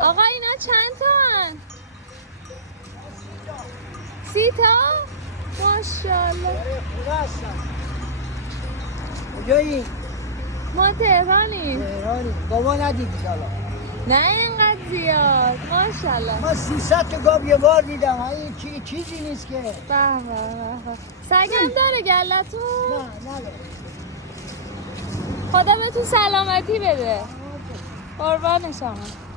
آقا اینا چند تا؟ 30 تا؟ ماشاءالله. خوبه هستن. کجایی؟ ما تهرانیم. تهرانی. بابا ندیدی حالا؟ نه اینقدر زیاد. ماشاءالله. ما 300 تا گاو یه بار دیدم. این چیزی نیست که. به به. سگم داره گلتون؟ نه نداره. خدا بهتون سلامتی بده. قربان شما.